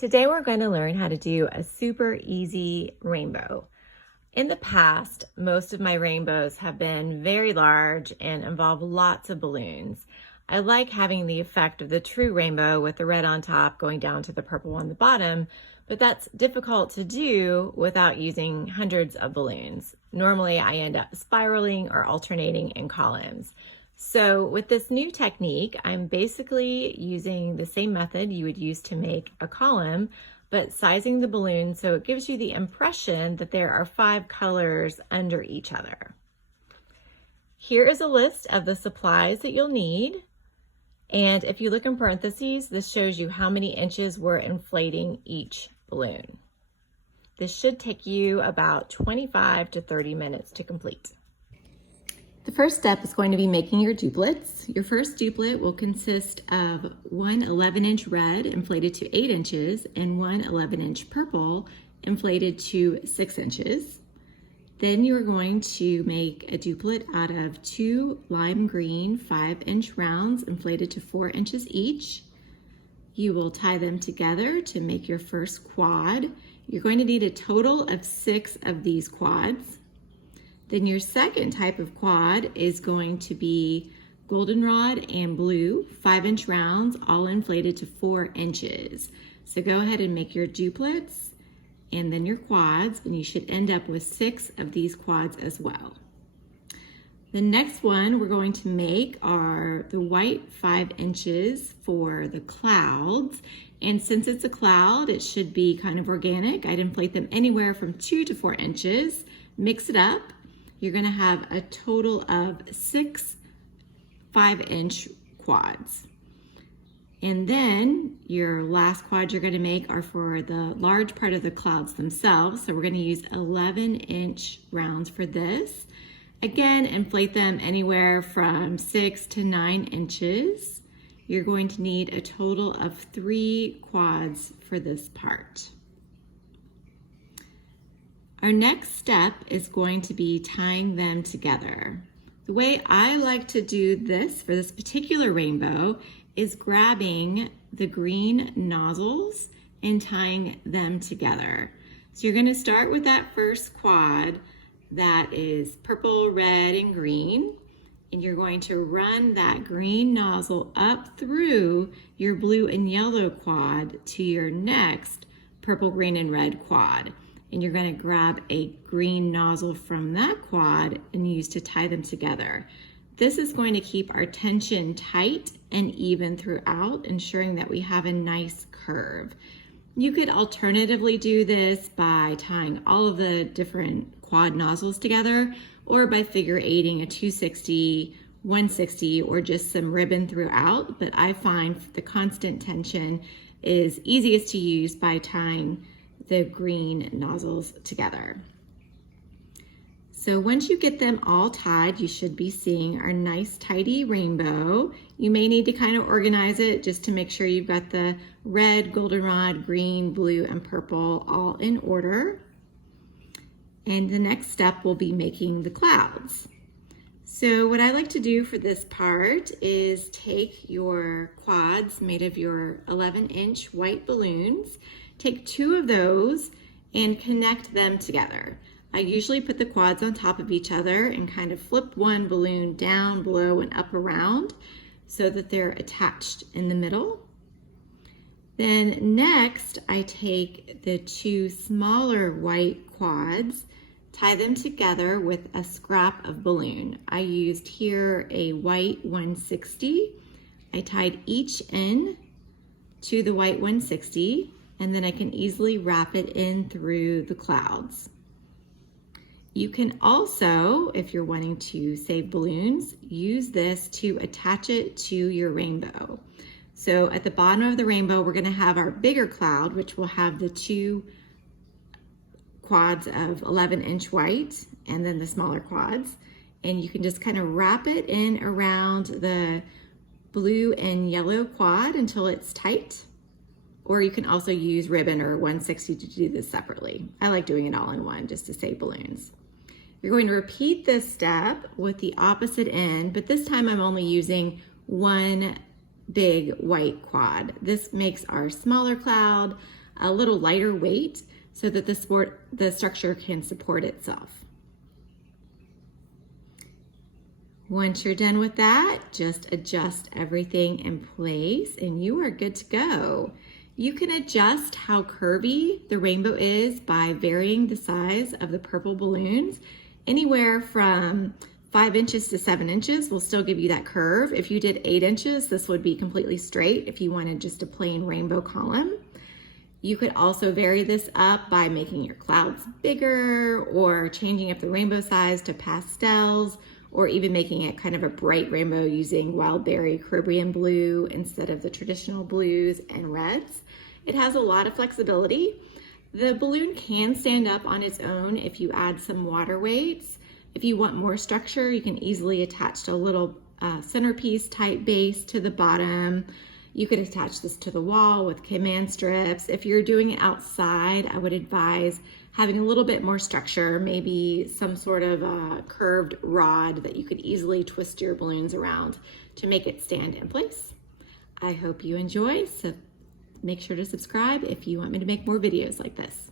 Today we're going to learn how to do a super easy rainbow. In the past, most of my rainbows have been very large and involve lots of balloons. I like having the effect of the true rainbow with the red on top going down to the purple on the bottom, but that's difficult to do without using hundreds of balloons. Normally I end up spiraling or alternating in columns. So with this new technique, I'm basically using the same method you would use to make a column, but sizing the balloon so it gives you the impression that there are 5 colors under each other. Here is a list of the supplies that you'll need. And if you look in parentheses, this shows you how many inches we're inflating each balloon. This should take you about 25 to 30 minutes to complete. The first step is going to be making your duplets. Your first duplet will consist of one 11-inch red inflated to 8 inches and one 11-inch purple inflated to 6 inches. Then you are going to make a duplet out of 2 lime green 5-inch rounds inflated to 4 inches each. You will tie them together to make your first quad. You're going to need a total of 6 of these quads. Then your second type of quad is going to be goldenrod and blue 5-inch rounds, all inflated to 4 inches. So go ahead and make your duplets and then your quads, and you should end up with 6 of these quads as well. The next one we're going to make are the white 5 inches for the clouds. And since it's a cloud, it should be kind of organic. I'd inflate them anywhere from 2 to 4 inches. Mix it up. You're going to have a total of 6 5-inch quads. And then your last quad you're going to make are for the large part of the clouds themselves. So we're going to use 11-inch rounds for this. Again, inflate them anywhere from 6 to 9 inches. You're going to need a total of 3 quads for this part. Our next step is going to be tying them together. The way I like to do this for this particular rainbow is grabbing the green nozzles and tying them together. So you're going to start with that first quad that is purple, red, and green, and you're going to run that green nozzle up through your blue and yellow quad to your next purple, green, and red quad. And you're going to grab a green nozzle from that quad and use to tie them together. This is going to keep our tension tight and even throughout, ensuring that we have a nice curve. You could alternatively do this by tying all of the different quad nozzles together, or by figure eighting a 260, 160, or just some ribbon throughout. But I find the constant tension is easiest to use by tying the green nozzles together. So once you get them all tied, you should be seeing our nice tidy rainbow. You may need to kind of organize it just to make sure you've got the red, goldenrod, green, blue, and purple all in order. And the next step will be making the clouds. So what I like to do for this part is take your quads made of your 11-inch white balloons, take 2 of those and connect them together. I usually put the quads on top of each other and kind of flip one balloon down, below, and up around so that they're attached in the middle. Then next, I take the 2 smaller white quads, tie them together with a scrap of balloon. I used here a white 160. I tied each end to the white 160, and then I can easily wrap it in through the clouds. You can also, if you're wanting to save balloons, use this to attach it to your rainbow. So at the bottom of the rainbow, we're going to have our bigger cloud, which will have the 2 quads of 11-inch white and then the smaller quads. And you can just kind of wrap it in around the blue and yellow quad until it's tight. Or you can also use ribbon or 160 to do this separately. I like doing it all in one just to save balloons. You're going to repeat this step with the opposite end, but this time I'm only using one big white quad. This makes our smaller cloud. a little lighter weight so that the structure can support itself. Once you're done with that, just adjust everything in place and you are good to go. You can adjust how curvy the rainbow is by varying the size of the purple balloons. Anywhere from 5 inches to 7 inches will still give you that curve. If you did 8 inches, this would be completely straight if you wanted just a plain rainbow column. You could also vary this up by making your clouds bigger or changing up the rainbow size to pastels, or even making it kind of a bright rainbow using wild berry Caribbean blue instead of the traditional blues and reds. It has a lot of flexibility. The balloon can stand up on its own if you add some water weights. If you want more structure, you can easily attach a little centerpiece type base to the bottom. You could attach this to the wall with command strips. If you're doing it outside, I would advise having a little bit more structure, maybe some sort of a curved rod that you could easily twist your balloons around to make it stand in place. I hope you enjoy, so make sure to subscribe if you want me to make more videos like this.